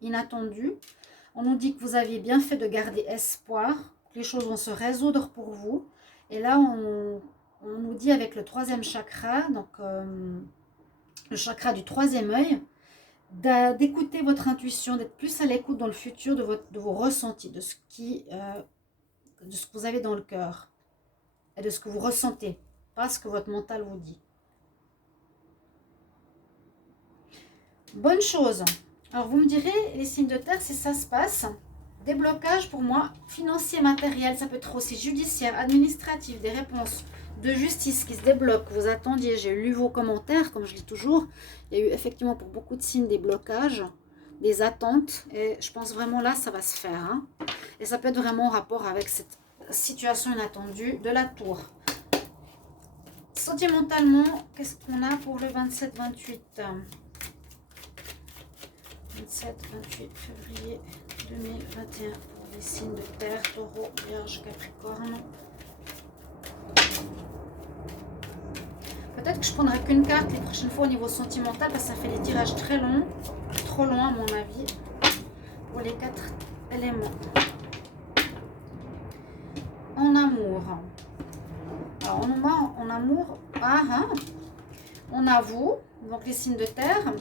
inattendue. On nous dit que vous aviez bien fait de garder espoir, que les choses vont se résoudre pour vous. Et là, on nous dit avec le troisième chakra, donc le chakra du troisième œil, d'écouter votre intuition, d'être plus à l'écoute dans le futur de vos ressentis, de ce que vous avez dans le cœur et de ce que vous ressentez, pas ce que votre mental vous dit. Bonne chose. Alors vous me direz, les signes de terre, si ça se passe, des blocages pour moi, financiers, matériels, ça peut être aussi judiciaire, administratif, des réponses de justice qui se débloquent, vous attendiez, j'ai lu vos commentaires, comme je lis toujours, il y a eu effectivement pour beaucoup de signes des blocages, des attentes, et je pense vraiment là, ça va se faire. Hein. Et ça peut être vraiment en rapport avec cette situation inattendue de la tour. Sentimentalement, qu'est-ce qu'on a pour le 27-28 27-28 février 2021 pour les signes de terre, taureau, vierge, capricorne. Peut-être que je ne prendrai qu'une carte les prochaines fois au niveau sentimental parce que ça fait des tirages très longs, trop longs à mon avis, pour les 4 éléments. En amour. Alors en amour, on a vous, donc les signes de terre,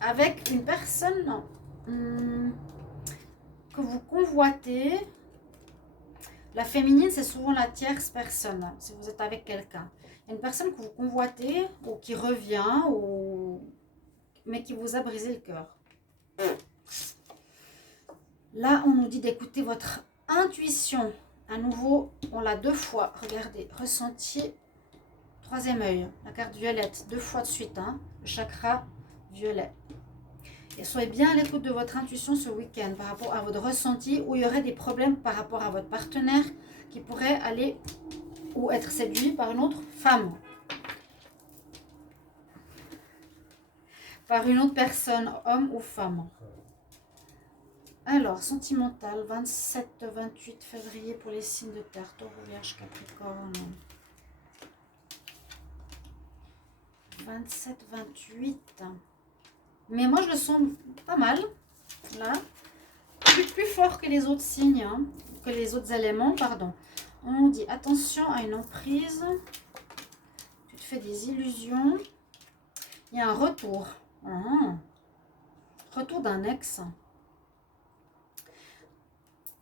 avec une personne que vous convoitez. La féminine, c'est souvent la tierce personne, si vous êtes avec quelqu'un. Il y a une personne que vous convoitez, ou qui revient, mais qui vous a brisé le cœur. Là, on nous dit d'écouter votre intuition. À nouveau, on l'a 2 fois. Regardez, ressenti, troisième œil, la carte violette, 2 fois de suite, hein, le chakra violet. Et soyez bien à l'écoute de votre intuition ce week-end par rapport à votre ressenti, où il y aurait des problèmes par rapport à votre partenaire qui pourrait aller ou être séduit par une autre femme. Par une autre personne, homme ou femme. Alors, sentimental, 27-28 février pour les signes de terre, taureau, vierge, capricorne. 27-28. Mais moi, je le sens pas mal, là. Plus fort que les autres signes, hein, que les autres éléments, pardon. On nous dit, attention à une emprise. Tu te fais des illusions. Il y a un retour. Retour d'un ex.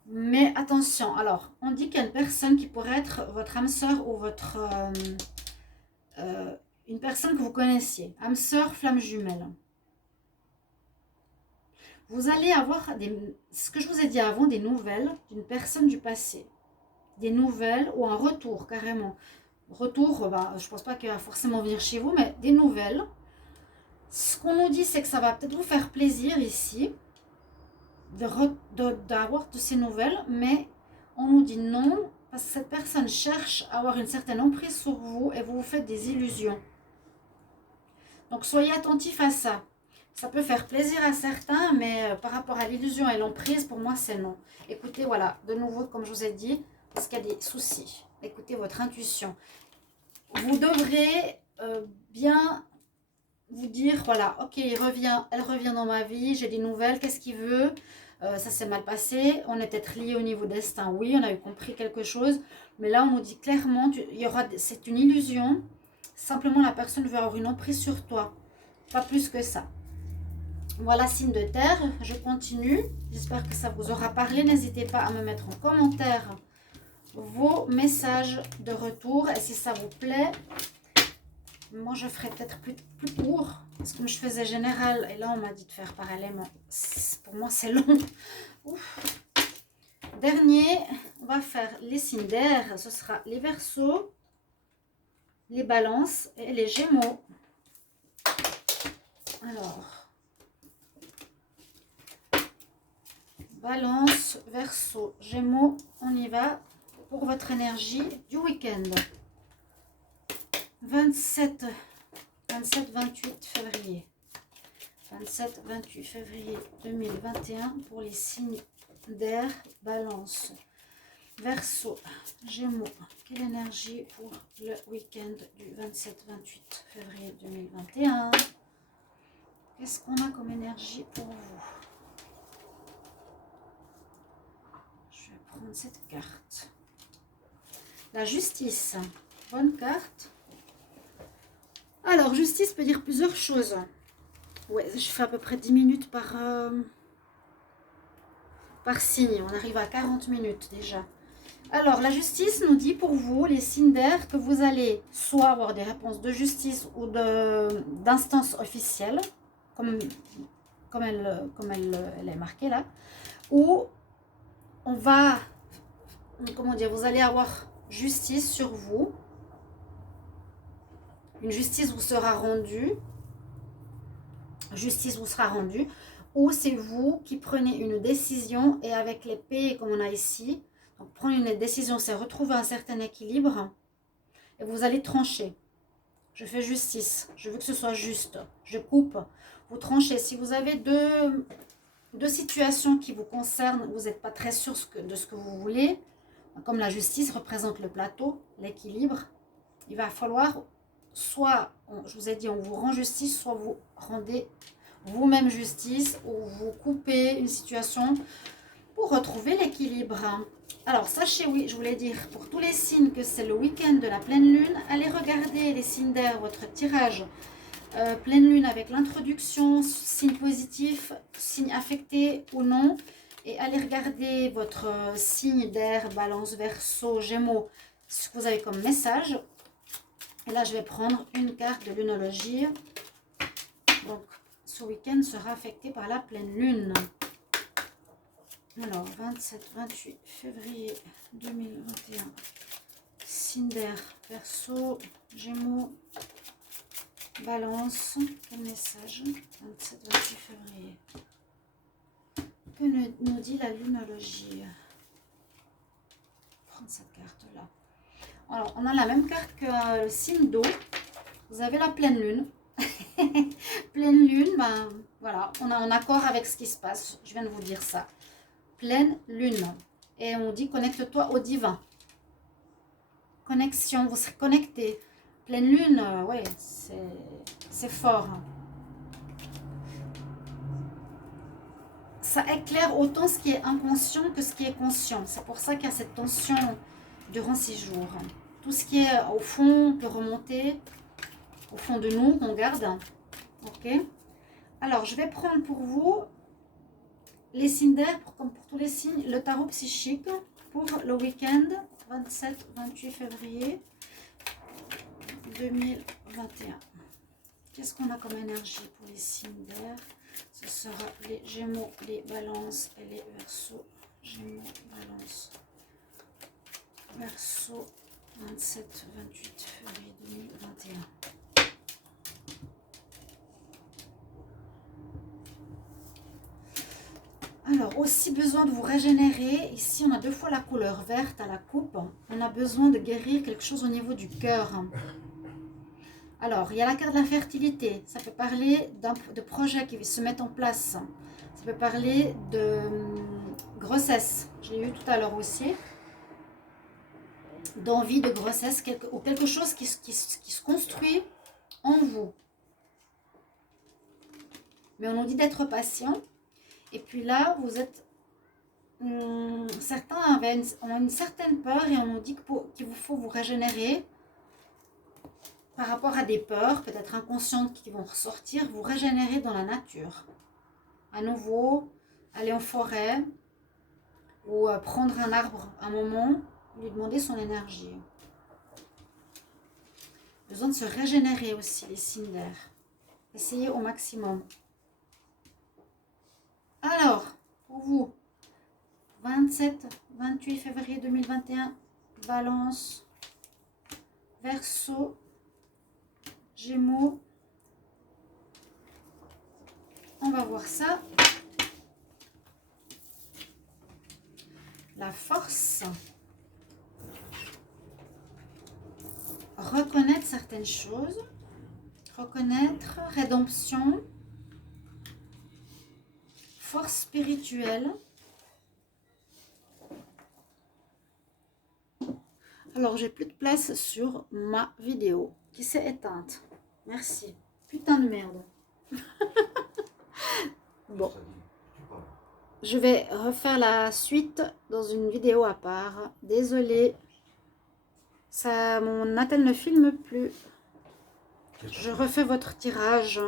Mais attention, alors, on dit qu'il y a une personne qui pourrait être votre âme sœur ou votre... une personne que vous connaissiez. Âme sœur, flamme jumelle. Vous allez avoir, ce que je vous ai dit avant, des nouvelles d'une personne du passé. Des nouvelles ou un retour, carrément. Retour, je ne pense pas qu'il va forcément venir chez vous, mais des nouvelles. Ce qu'on nous dit, c'est que ça va peut-être vous faire plaisir ici, d'avoir de ces nouvelles, mais on nous dit non, parce que cette personne cherche à avoir une certaine emprise sur vous et vous vous faites des illusions. Donc soyez attentifs à ça. Ça peut faire plaisir à certains, mais par rapport à l'illusion et l'emprise, pour moi, c'est non. Écoutez, voilà, de nouveau, comme je vous ai dit, parce qu'il y a des soucis. Écoutez votre intuition. Vous devrez bien vous dire, voilà, ok, elle revient dans ma vie, j'ai des nouvelles, qu'est-ce qu'il veut, ça s'est mal passé, on est peut-être lié au niveau destin, oui, on a eu compris quelque chose, mais là, on nous dit clairement, c'est une illusion, simplement la personne veut avoir une emprise sur toi, pas plus que ça. Voilà, signe de terre, je continue. J'espère que ça vous aura parlé. N'hésitez pas à me mettre en commentaire vos messages de retour. Et si ça vous plaît, moi je ferai peut-être plus court. Parce que comme je faisais général, et là on m'a dit de faire parallèlement. Pour moi c'est long. Ouf. Dernier, on va faire les signes d'air. Ce sera les Verseaux, les Balances et les Gémeaux. Alors... Balance, Verseau, Gémeaux, on y va pour votre énergie du week-end. 27-28 février. 27-28 février 2021 pour les signes d'air, Balance, Verseau, Gémeaux. Quelle énergie pour le week-end du 27-28 février 2021? Qu'est-ce qu'on a comme énergie pour vous? 27 cartes. La justice, bonne carte. Alors, justice peut dire plusieurs choses. Ouais, je fais à peu près 10 minutes par signe. On arrive à 40 minutes déjà. Alors, la justice nous dit pour vous, les signes d'air, que vous allez soit avoir des réponses de justice ou d'instance officielle, comme elle est marquée là, ou on va, comment dire, vous allez avoir justice sur vous. Une justice vous sera rendue. Justice vous sera rendue. Ou c'est vous qui prenez une décision et avec l'épée comme on a ici. Donc prendre une décision, c'est retrouver un certain équilibre. Et vous allez trancher. Je fais justice. Je veux que ce soit juste. Je coupe. Vous tranchez. Si vous avez deux situations qui vous concernent, vous n'êtes pas très sûr de ce que vous voulez. Comme la justice représente le plateau, l'équilibre. Il va falloir... soit, je vous ai dit, on vous rend justice, soit vous rendez vous-même justice, ou vous coupez une situation pour retrouver l'équilibre. Alors, sachez, oui, je voulais dire, pour tous les signes que c'est le week-end de la pleine lune, allez regarder les signes d'air, votre tirage pleine lune avec l'introduction, signe positif, signe affecté ou non, et allez regarder votre signe d'air, balance, verseau, gémeaux, ce que vous avez comme message. Et là, je vais prendre une carte de lunologie. Donc, ce week-end sera affecté par la pleine lune. Alors, 27-28 février 2021. Signe d'air, Verseau, Gémeaux, Balance. Quel message? 27-28 février. Que nous dit la lunologie? Prendre cette carte-là. Alors, on a la même carte que le signe d'eau. Vous avez la pleine lune. Pleine lune, ben voilà, on est en accord avec ce qui se passe. Je viens de vous dire ça. Pleine lune. Et on dit connecte-toi au divin. Connexion, vous serez connecté. Pleine lune, ouais, c'est fort. Ça éclaire autant ce qui est inconscient que ce qui est conscient. C'est pour ça qu'il y a cette tension durant 6 jours. Tout ce qui est au fond peut remonter au fond de nous, qu'on garde. Ok. Alors, je vais prendre pour vous les signes d'air, comme pour tous les signes, le tarot psychique pour le week-end 27-28 février 2021. Qu'est-ce qu'on a comme énergie pour les signes d'air? Ce sera les Gémeaux, les Balances et les Verseaux. Gémeaux, Balance, Verseau, 27-28 février 2021. Alors, aussi besoin de vous régénérer. Ici, on a 2 fois la couleur verte à la coupe. On a besoin de guérir quelque chose au niveau du cœur. Alors, il y a la carte de la fertilité. Ça peut parler de projets qui se mettent en place. Ça peut parler de grossesse. Je l'ai eu tout à l'heure aussi. D'envie de grossesse ou quelque chose qui se construit en vous. Mais on nous dit d'être patient. Et puis là, vous êtes... certains ont une certaine peur et on nous dit qu'il vous faut vous régénérer par rapport à des peurs, peut-être inconscientes qui vont ressortir, vous régénérer dans la nature. À nouveau, aller en forêt ou prendre un arbre un moment, lui demander son énergie. Besoin de se régénérer aussi, les signes d'air. Essayez au maximum. Alors, pour vous, 27-28 février 2021, Balance, Verseau, Gémeaux. On va voir ça. La force. Reconnaître certaines choses. Reconnaître, rédemption. Force spirituelle. Alors, j'ai plus de place sur ma vidéo qui s'est éteinte. Merci. Putain de merde. Bon. Je vais refaire la suite dans une vidéo à part. Désolée. Ça, mon attel ne filme plus. Je refais votre tirage.